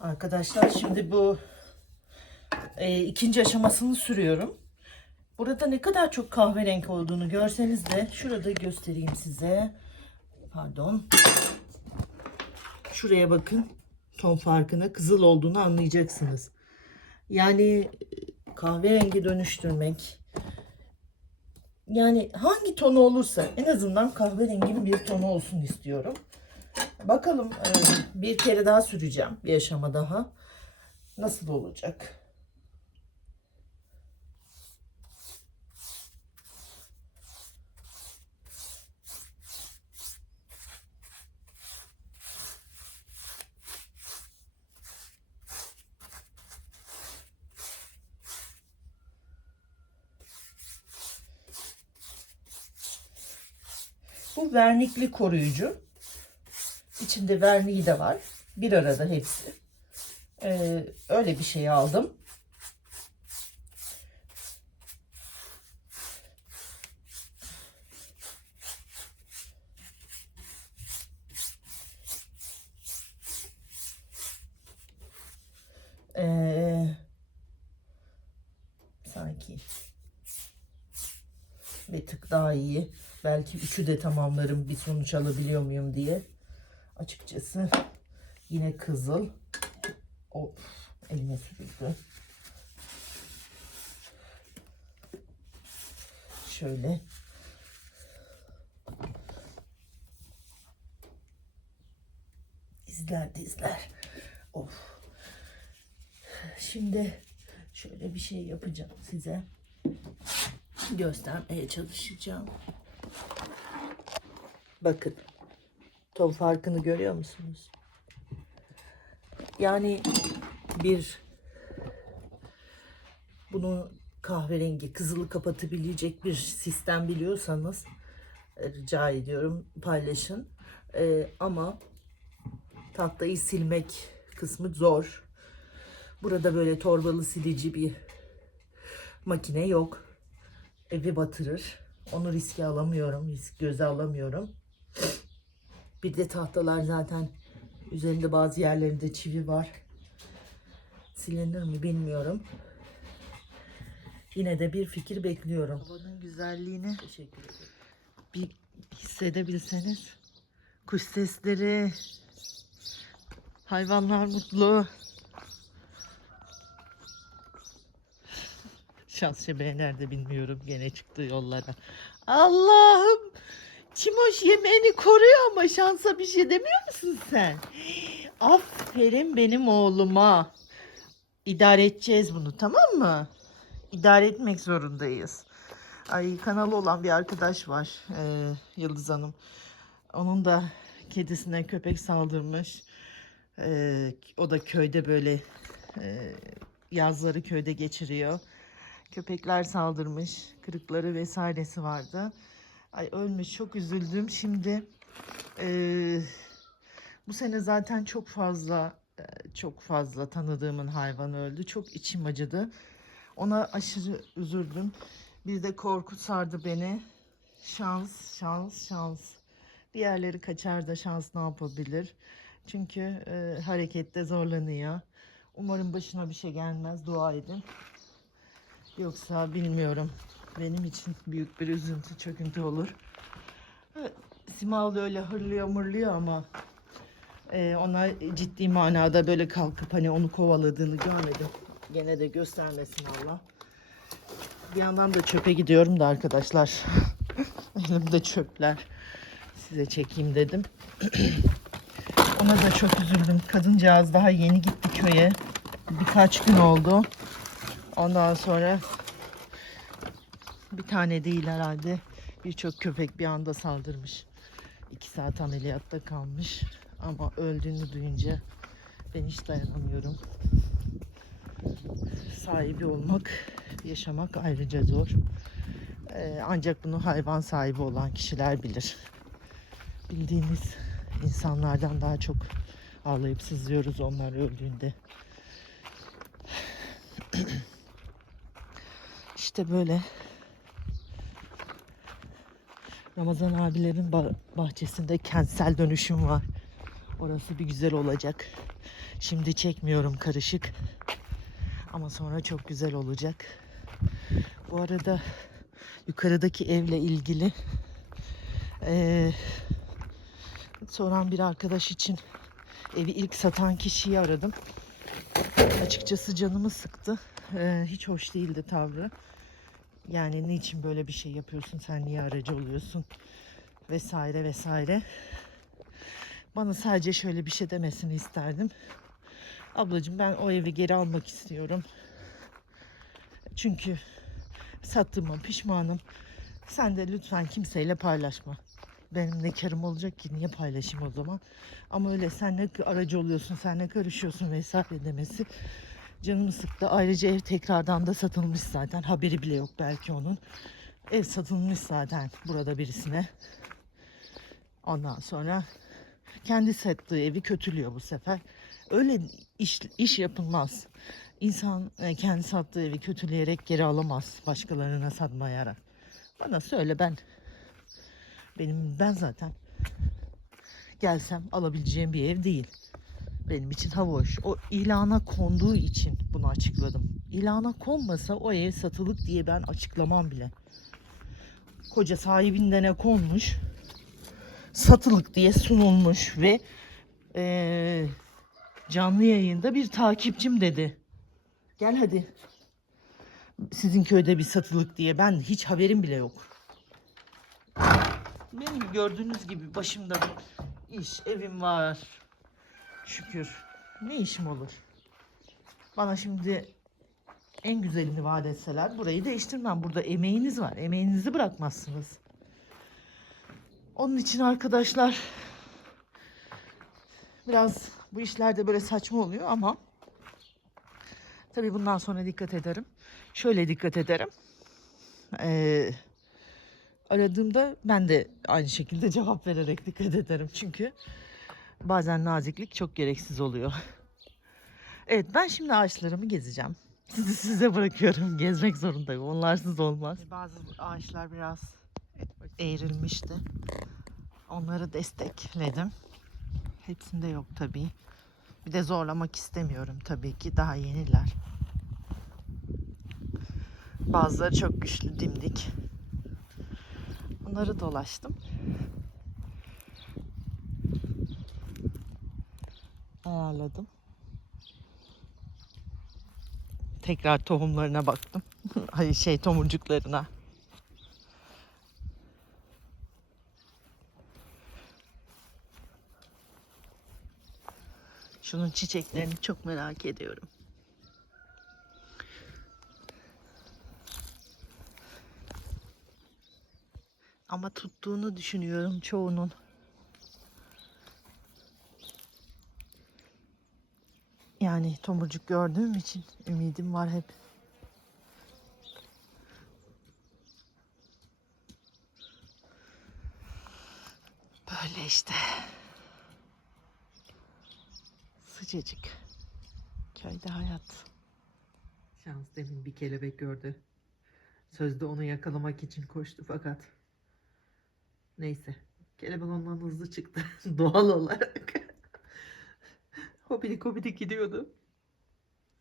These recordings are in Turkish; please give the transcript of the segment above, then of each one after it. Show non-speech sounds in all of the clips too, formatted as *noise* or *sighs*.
Arkadaşlar şimdi bu e, ikinci aşamasını sürüyorum. Burada ne kadar çok kahverengi olduğunu görseniz de şurada göstereyim size. Pardon. Şuraya bakın. Ton farkını kızıl olduğunu anlayacaksınız. Yani kahverengi dönüştürmek yani hangi tonu olursa en azından kahverenginin bir tonu olsun istiyorum. Bakalım e, bir kere daha süreceğim. Bir aşama daha. Nasıl olacak? Bu vernikli koruyucu. İçinde verniği de var. Bir arada hepsi. Ee, öyle bir şey aldım. Ee, sanki bir tık daha iyi. Belki üçü de tamamlarım bir sonuç alabiliyor muyum diye. Açıkçası yine kızıl. Of elime sürüldü. Şöyle. İzler dizler. Of. Şimdi şöyle bir şey yapacağım size. Göstermeye çalışacağım. Bakın. Ton farkını görüyor musunuz? Yani bir bunu kahverengi kızılı kapatabilecek bir sistem biliyorsanız e, rica ediyorum paylaşın. E, ama tahtayı silmek kısmı zor. Burada böyle torbalı silici bir makine yok. Evi batırır. Onu riske alamıyorum. Risk göze alamıyorum. Bir de tahtalar zaten üzerinde bazı yerlerinde çivi var. Silinir mi bilmiyorum. Yine de bir fikir bekliyorum. Havanın güzelliğini teşekkür ederim. Bir hissedebilseniz. Kuş sesleri, hayvanlar mutlu. Şans şebeği nerede bilmiyorum. Gene çıktı yollara. Allah'ım. Çimoş yemeğini koruyor ama şansa bir şey demiyor musun sen? Aferin benim oğluma. İdare edeceğiz bunu tamam mı? İdare etmek zorundayız. Ay kanalı olan bir arkadaş var. ee, Yıldız Hanım. Onun da kedisine köpek saldırmış. Ee, o da köyde böyle e, yazları köyde geçiriyor. Köpekler saldırmış. Kırıkları vesairesi vardı. Ay ölmüş. Çok üzüldüm. Şimdi eee, bu sene zaten çok fazla eee, çok fazla tanıdığımın hayvanı öldü. Çok içim acıdı. Ona aşırı üzüldüm. Bir de korku sardı beni. Şans, şans, şans. Diğerleri kaçar da şans ne yapabilir? Çünkü eee, harekette zorlanıyor. Umarım başına bir şey gelmez. Dua edin. Yoksa bilmiyorum. Benim için büyük bir üzüntü, çöküntü olur. Simal da öyle hırlıyor mırlıyor ama e, ona ciddi manada böyle kalkıp hani onu kovaladığını görmedim. Gene de göstermesin Allah. Bir yandan da çöpe gidiyorum da arkadaşlar. *laughs* Elimde çöpler. Size çekeyim dedim. *clears throat* Ona da çok üzüldüm. Kadıncağız daha yeni gitti köye. Birkaç gün oldu. Ondan sonra bir tane değil herhalde birçok köpek bir anda saldırmış. İki saat ameliyatta kalmış. Ama öldüğünü duyunca ben hiç dayanamıyorum. Sahibi olmak, yaşamak ayrıca zor. Ee, ancak bunu hayvan sahibi olan kişiler bilir. Bildiğimiz insanlardan daha çok ağlayıp sızlıyoruz onlar öldüğünde. *clears throat* İşte böyle Ramazan abilerin ba- bahçesinde kentsel dönüşüm var. Orası bir güzel olacak. Şimdi çekmiyorum karışık. Ama sonra çok güzel olacak. Bu arada yukarıdaki evle ilgili eee, soran bir arkadaş için evi ilk satan kişiyi aradım. Açıkçası canımı sıktı. Eee, hiç hoş değildi tavrı. Yani niçin böyle bir şey yapıyorsun? Sen niye aracı oluyorsun? Vesaire vesaire. Bana sadece şöyle bir şey demesini isterdim. Ablacığım ben o evi geri almak istiyorum. Çünkü sattığıma pişmanım. Sen de lütfen kimseyle paylaşma. Benim ne karım olacak ki niye paylaşayım o zaman? Ama öyle sen ne aracı oluyorsun, sen ne karışıyorsun vesaire demesi canımı sıktı. Ayrıca ev tekrardan da satılmış zaten. Haberi bile yok belki onun. Ev satılmış zaten burada birisine. Ondan sonra kendi sattığı evi kötülüyor bu sefer. Öyle iş, iş yapılmaz. İnsan e, kendi sattığı evi kötüleyerek geri alamaz başkalarına satmayarak. Bana söyle ben benim ben zaten gelsem alabileceğim bir ev değil. Benim için hava hoş. O ilana konduğu için bunu açıkladım. İlana konmasa o ev satılık diye ben açıklamam bile. Koca sahibinden ne konmuş satılık diye sunulmuş ve eee, canlı yayında bir takipçim dedi. Gel hadi. Sizin köyde bir satılık diye ben hiç haberim bile yok. Benim gördüğünüz gibi başımda iş, evim var. Şükür. Ne işim olur? Bana şimdi en güzelini vaat etseler burayı değiştirmem. Burada emeğiniz var. Emeğinizi bırakmazsınız. Onun için arkadaşlar biraz bu işlerde böyle saçma oluyor ama tabii bundan sonra dikkat ederim. Şöyle dikkat ederim. Ee, aradığımda ben de aynı şekilde cevap vererek dikkat ederim. Çünkü bazen naziklik çok gereksiz oluyor. *laughs* Evet ben şimdi ağaçlarımı gezeceğim. *laughs* Sizi size bırakıyorum. Gezmek zorundayım. Onlarsız olmaz. Bazı ağaçlar biraz eğrilmişti. Onları destekledim. Hepsinde yok tabii. Bir de zorlamak istemiyorum tabii ki. Daha yeniler. Bazıları çok güçlü dimdik. Onları dolaştım. Ayarladım. Tekrar tohumlarına baktım. *laughs* Hayır şey tomurcuklarına. Şunun çiçeklerini çok merak ediyorum. Ama tuttuğunu düşünüyorum çoğunun. Yani tomurcuk gördüğüm için ümidim var hep. Böyle işte. Sıcacık. Köyde hayat. Şans demin bir kelebek gördü. Sözde onu yakalamak için koştu fakat. Neyse. Kelebek ondan hızlı çıktı. *laughs* Doğal olarak. Hobidik hobidik gidiyordu.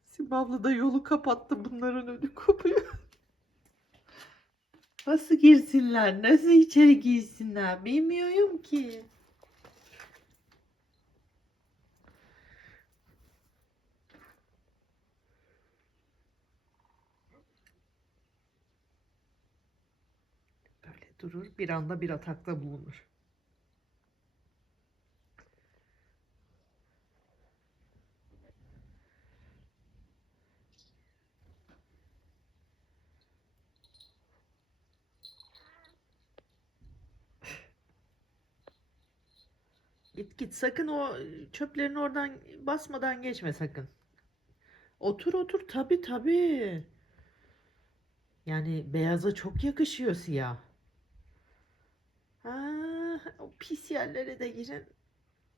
Simavlı da yolu kapattı. Bunların önü kopuyor. Nasıl girsinler? Nasıl içeri girsinler? Bilmiyorum ki. Böyle durur. Bir anda bir atakta bulunur. Git sakın o çöplerin oradan basmadan geçme sakın. Otur otur tabi tabi. Yani beyaza çok yakışıyor siyah. Ha, o pis yerlere de girin.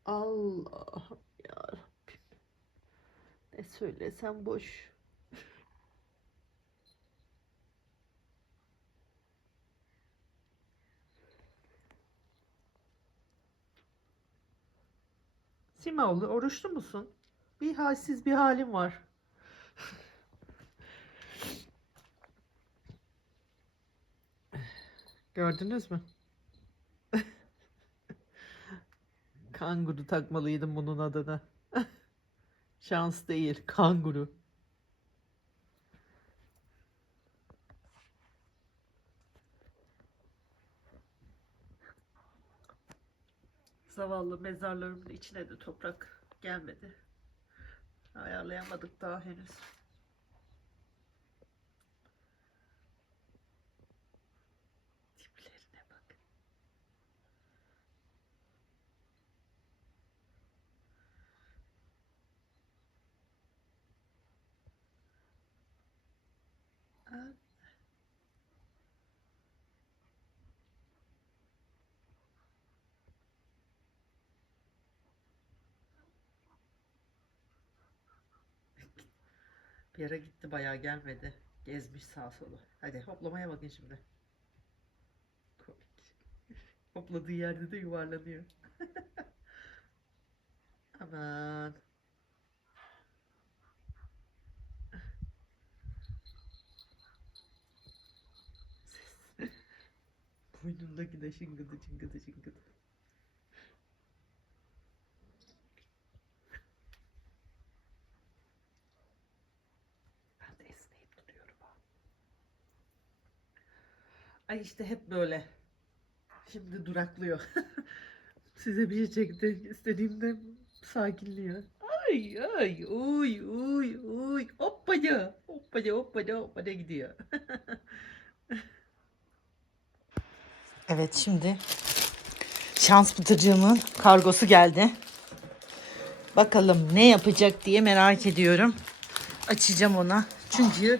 Allah ya Rabbim. Ne söylesem boş. Simaoğlu oruçlu musun? Bir halsiz bir halim var. Gördünüz mü? Kanguru takmalıydım bunun adına. Şans değil, kanguru. Zavallı mezarlarımın içine de toprak gelmedi. Ayarlayamadık daha henüz. Tiplerine bak. Aa, Bir yere gitti bayağı gelmedi. Gezmiş sağ solu. Hadi hoplamaya bakın şimdi. Komik. *laughs* Hopladığı yerde de yuvarlanıyor. *laughs* Aman. *laughs* Boynundaki de şıngıdı şıngıdı şıngıdı. Ben de esneyip duruyorum ha. Ay işte hep böyle. Şimdi duraklıyor. *laughs* Size bir şey çekti. İstediğimde sakinliyor. Ay ay uy uy uy hoppaca hoppaca hoppaca hoppaca gidiyor. *laughs* evet şimdi şans bıtıcığımın kargosu geldi. Bakalım ne yapacak diye merak ediyorum. Açacağım ona. Çünkü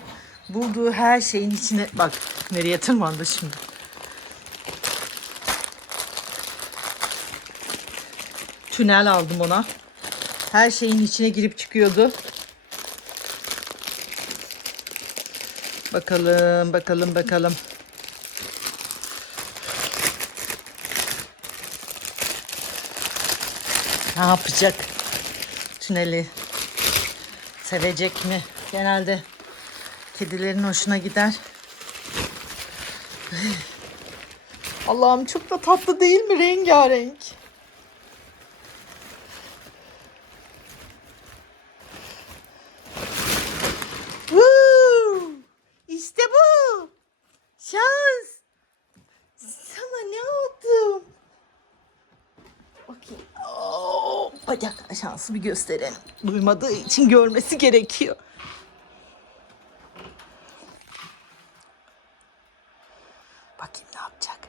bulduğu her şeyin içine bak nereye tırmandı şimdi. Tünel aldım ona. Her şeyin içine girip çıkıyordu. Bakalım, bakalım, bakalım. Ne yapacak? Tüneli sevecek mi? Genelde kedilerin hoşuna gider. Allah'ım çok da tatlı değil mi? Rengarenk. Woo! İşte bu. Şans. Sana ne oldu? Bakayım. Oo, bacak şansı bir gösterelim. Duymadığı için görmesi gerekiyor. Bakayım ne yapacak.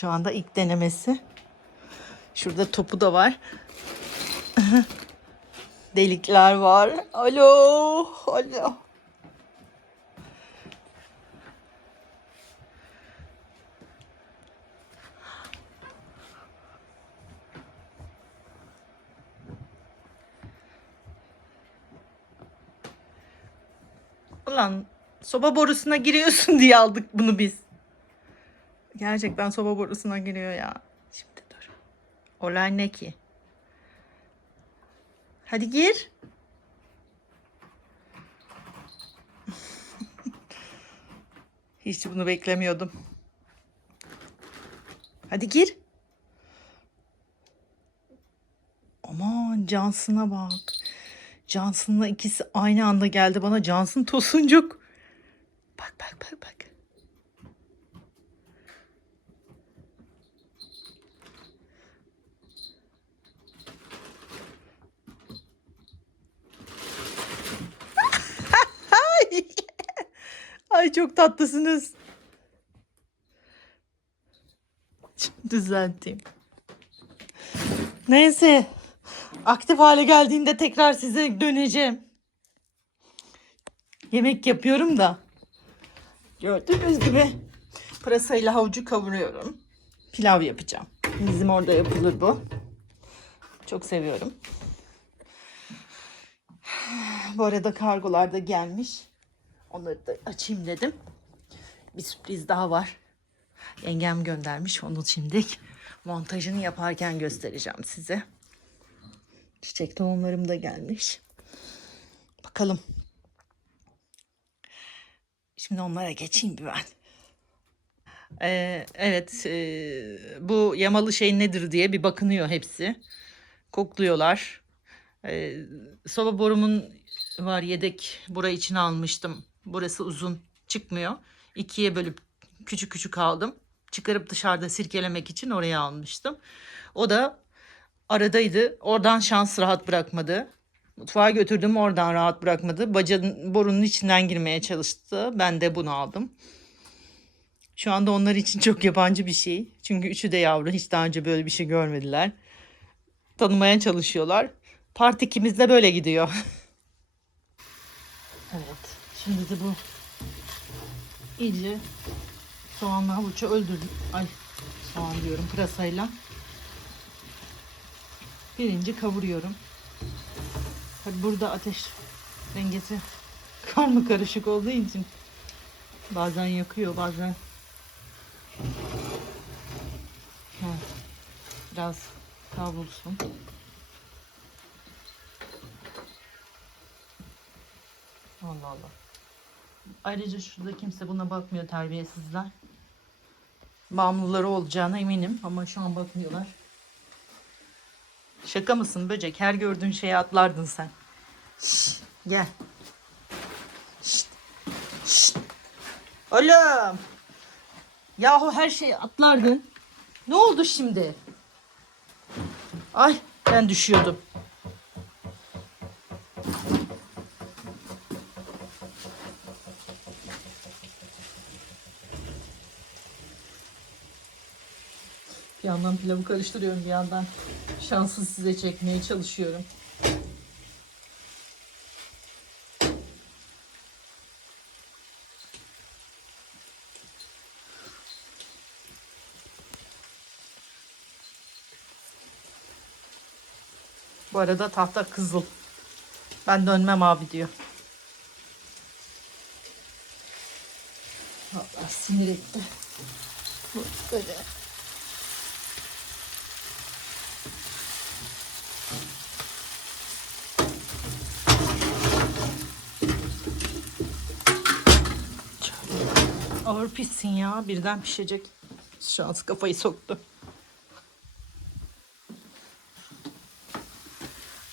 Şu anda ilk denemesi. Şurada topu da var. *laughs* Delikler var. Alo, alo. Ulan soba borusuna giriyorsun *laughs* diye aldık bunu biz. Gerçekten soba borusuna giriyor ya. Şimdi dur. Olay ne ki? Hadi gir. *laughs* Hiç bunu beklemiyordum. Hadi gir. Aman Johnson'a bak. Johnson'la ikisi aynı anda geldi bana. Johnson tosuncuk. Bak bak bak bak. Ay. Ay çok tatlısınız. Düzelteyim. Neyse. Aktif hale geldiğinde tekrar size döneceğim. Yemek yapıyorum da. Gördüğünüz gibi pırasayla havucu kavuruyorum. Pilav yapacağım. Bizim orada yapılır bu. Çok seviyorum. Bu arada kargolar da gelmiş. Onları da açayım dedim. Bir sürpriz daha var. Yengem göndermiş. Onu şimdi montajını yaparken göstereceğim size. Çiçek tohumlarım da gelmiş. Bakalım. Şimdi onlara geçeyim bir ben. Ee, evet, e, bu yamalı şey nedir diye bir bakınıyor hepsi. Kokluyorlar. Ee, soba borumun var yedek. Burayı içine almıştım. Burası uzun çıkmıyor. İkiye bölüp küçük küçük aldım. Çıkarıp dışarıda sirkelemek için oraya almıştım. O da aradaydı. Oradan şans rahat bırakmadı. Mutfağa götürdüm oradan rahat bırakmadı. Bacanın borunun içinden girmeye çalıştı. Ben de bunu aldım. Şu anda onlar için *laughs* çok yabancı bir şey. Çünkü üçü de yavru. Hiç daha önce böyle bir şey görmediler. Tanımaya çalışıyorlar. Part ikimiz de böyle gidiyor. *laughs* evet. Şimdi de bu iyice soğanla havucu öldürdüm. Ay soğan diyorum pırasayla. Birinci kavuruyorum. Tabi burada ateş dengesi *laughs* karma karışık olduğu için bazen yakıyor bazen biraz kavrulsun. Allah Allah. Ayrıca şurada kimse buna bakmıyor terbiyesizler. Bağımlıları olacağına eminim ama şu an bakmıyorlar. Şaka mısın böcek? Her gördüğün şeye atlardın sen. Şş, gel. Şşt. Şşt. Oğlum. Yahu her şeye atlardın. Ne oldu şimdi? Ay ben düşüyordum. Yandan pilavı karıştırıyorum, bir yandan şanssız size çekmeye çalışıyorum. Bu arada tahta kızıl. Ben dönmem abi diyor. Allah sinir etti. Böyle. Ağır pişsin ya. Birden pişecek. Şans kafayı soktu.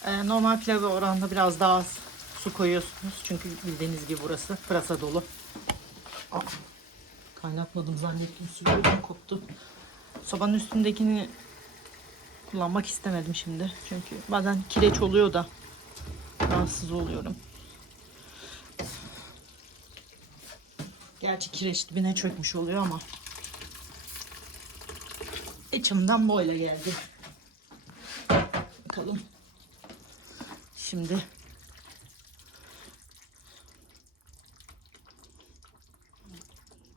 Ee, normal pilava oranla biraz daha az su koyuyorsunuz. Çünkü bildiğiniz gibi burası pırasa dolu. Aa, kaynatmadım zannettim. Suyu koptu. Sobanın üstündekini kullanmak istemedim şimdi. Çünkü bazen kireç oluyor da rahatsız oluyorum. Gerçi kireç dibine çökmüş oluyor ama içimden böyle geldi. Bakalım. Şimdi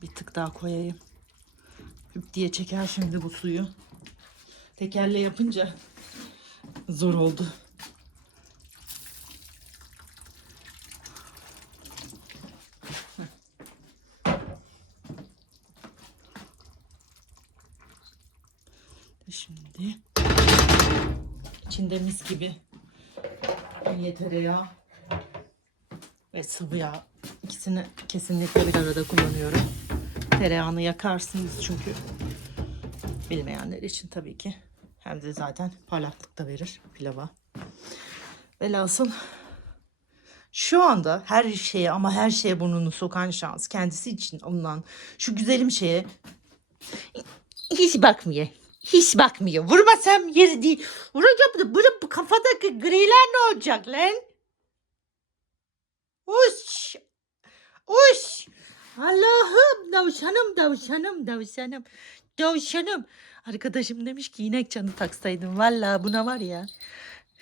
bir tık daha koyayım. Hüp diye çeker şimdi bu suyu. Tekerle yapınca zor oldu. Şimdi içinde mis gibi niye tereyağı ve sıvı yağ ikisini kesinlikle bir arada kullanıyorum. Tereyağını yakarsınız çünkü bilmeyenler için tabii ki hem de zaten parlaklık da verir pilava. Velhasıl şu anda her şeye ama her şeye burnunu sokan şans kendisi için alınan şu güzelim şeye hiç bakmıyor. Hiç bakmıyor. Vurmasam yeri değil. Vuracağım da bu kafadaki griler ne olacak lan? Uş. Uş. Allah'ım davşanım davşanım davşanım. Davşanım. Arkadaşım demiş ki inek çanı taksaydım. Vallahi buna var ya.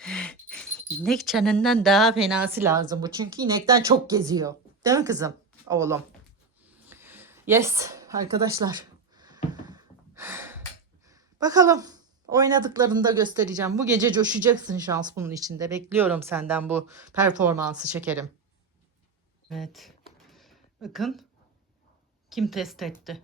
*sighs* İnek çanından daha fenası lazım bu. Çünkü inekten çok geziyor. Değil mi kızım? Oğlum. Yes arkadaşlar. *sighs* Bakalım. Oynadıklarını da göstereceğim. Bu gece coşacaksın şans bunun içinde. Bekliyorum senden bu performansı şekerim. Evet. Bakın kim test etti?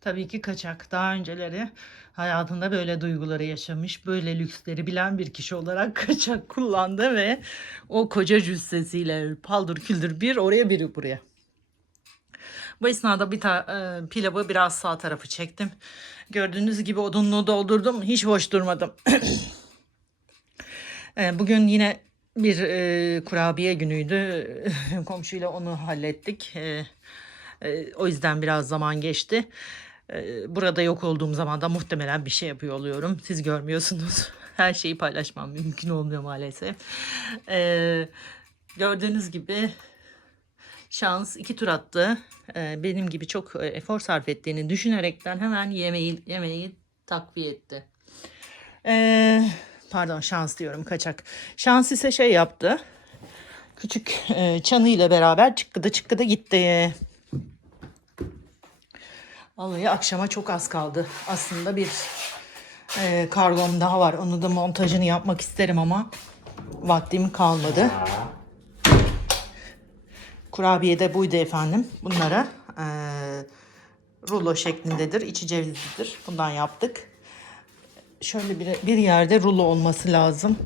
Tabii ki kaçak. Daha önceleri hayatında böyle duyguları yaşamış, böyle lüksleri bilen bir kişi olarak *laughs* kaçak kullandı ve o koca cüssesiyle paldır küldür bir oraya biri buraya. Bu esnada bir ta- e, pilavı biraz sağ tarafı çektim. Gördüğünüz gibi odunluğu doldurdum. Hiç boş durmadım. *coughs* E, Bugün yine bir e, kurabiye günüydü. *laughs* Komşuyla onu hallettik. E, e, o yüzden biraz zaman geçti. E, burada yok olduğum zaman da muhtemelen bir şey yapıyor oluyorum. Siz görmüyorsunuz. *laughs* Her şeyi paylaşmam mümkün olmuyor maalesef. E, gördüğünüz gibi şans iki tur attı. E, benim gibi çok e, efor sarf ettiğini düşünerekten hemen yemeği, yemeği takviye etti. Ee, pardon şans diyorum kaçak. Şans ise şey yaptı. Küçük e, çanıyla beraber çıkkıda çıkkıda gitti. Vallahi akşama çok az kaldı. Aslında bir e, kargom daha var. Onu da montajını yapmak isterim ama vaktim kalmadı. Kurabiye de buydu efendim. Bunlara e, rulo şeklindedir. İçi cevizlidir. Bundan yaptık şöyle bir, bir yerde rulo olması lazım.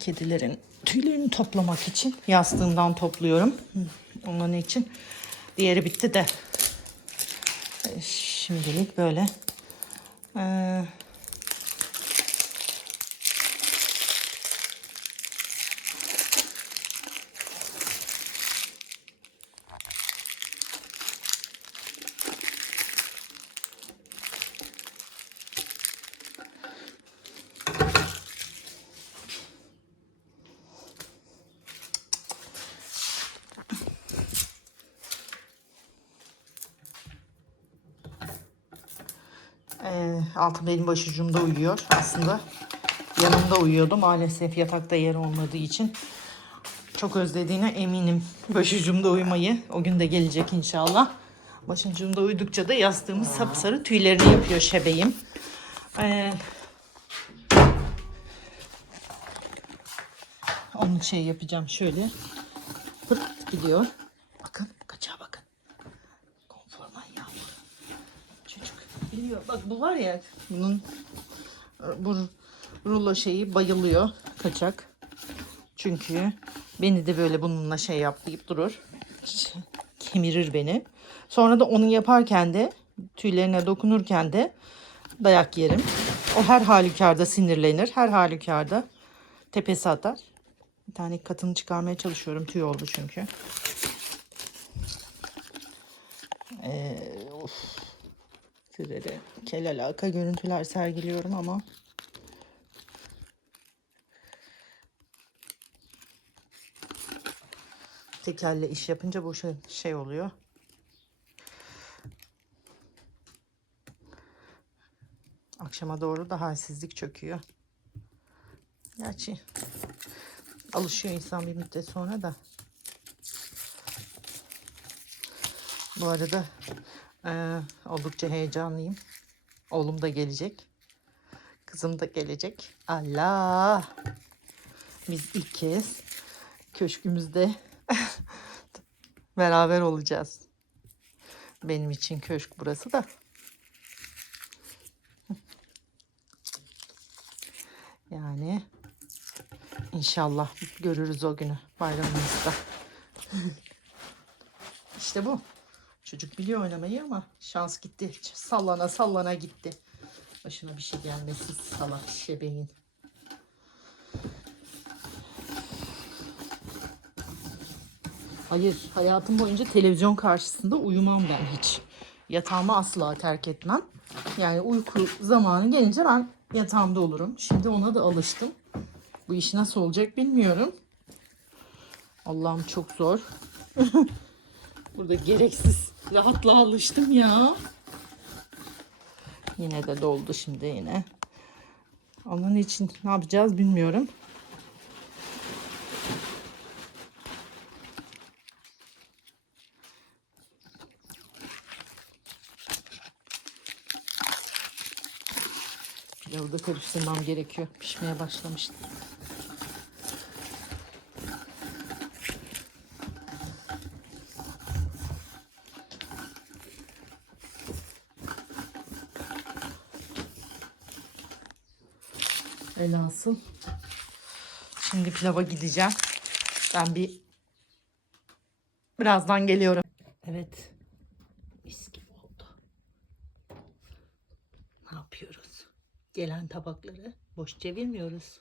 Kedilerin tüylerini toplamak için yastığından topluyorum. Onun için diğeri bitti de e, şimdilik böyle. Ee, Altın benim başucumda uyuyor aslında. Yanımda uyuyordu. Maalesef yatakta yer olmadığı için. Çok özlediğine eminim başucumda uyumayı. O gün de gelecek inşallah. Başucumda uyudukça da yastığımız sapsarı tüylerini yapıyor şebeğim. Ee, onu şey yapacağım şöyle. Pırt gidiyor. Bakın kaçağa bakın. Konforman yavru. Çocuk biliyor. Bak bu var ya bunun e, bu rulo şeyi bayılıyor kaçak. Çünkü beni de böyle bununla şey yap deyip durur. Kemirir beni. Sonra da onu yaparken de tüylerine dokunurken de dayak yerim. O her halükarda sinirlenir. Her halükarda tepesi atar. Bir tane katını çıkarmaya çalışıyorum. Tüy oldu çünkü. Ee, of. Sizlere kel alaka görüntüler sergiliyorum ama tekelle iş yapınca bu şey, şey oluyor. Akşama doğru da halsizlik çöküyor. Gerçi alışıyor insan bir müddet sonra da. Bu arada eee, oldukça heyecanlıyım. Oğlum da gelecek. Kızım da gelecek. Allah! Biz ilk kez köşkümüzde *laughs* beraber olacağız. Benim için köşk burası da. *laughs* Yani inşallah görürüz o günü bayramımızda. *laughs* İşte bu. Çocuk biliyor oynamayı ama şans gitti. Sallana sallana gitti. Başına bir şey gelmesin salak şebeğin. Hayır, hayatım boyunca televizyon karşısında uyumam ben hiç. Yatağımı asla terk etmem. Yani uyku zamanı gelince ben yatağımda olurum. Şimdi ona da alıştım. Bu iş nasıl olacak bilmiyorum. Allah'ım çok zor. *laughs* Burada gereksiz rahatlığa alıştım ya. Yine de doldu şimdi yine. Onun için ne yapacağız bilmiyorum. Pilavı da karıştırmam gerekiyor. Pişmeye başlamıştı. Velhasıl. Şimdi pilava gideceğim. Ben bir birazdan geliyorum. Evet. Mis gibi oldu. Ne yapıyoruz? Gelen tabakları boş çevirmiyoruz.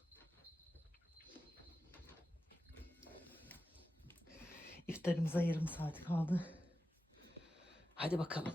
İftarımıza yarım saat kaldı. Hadi bakalım.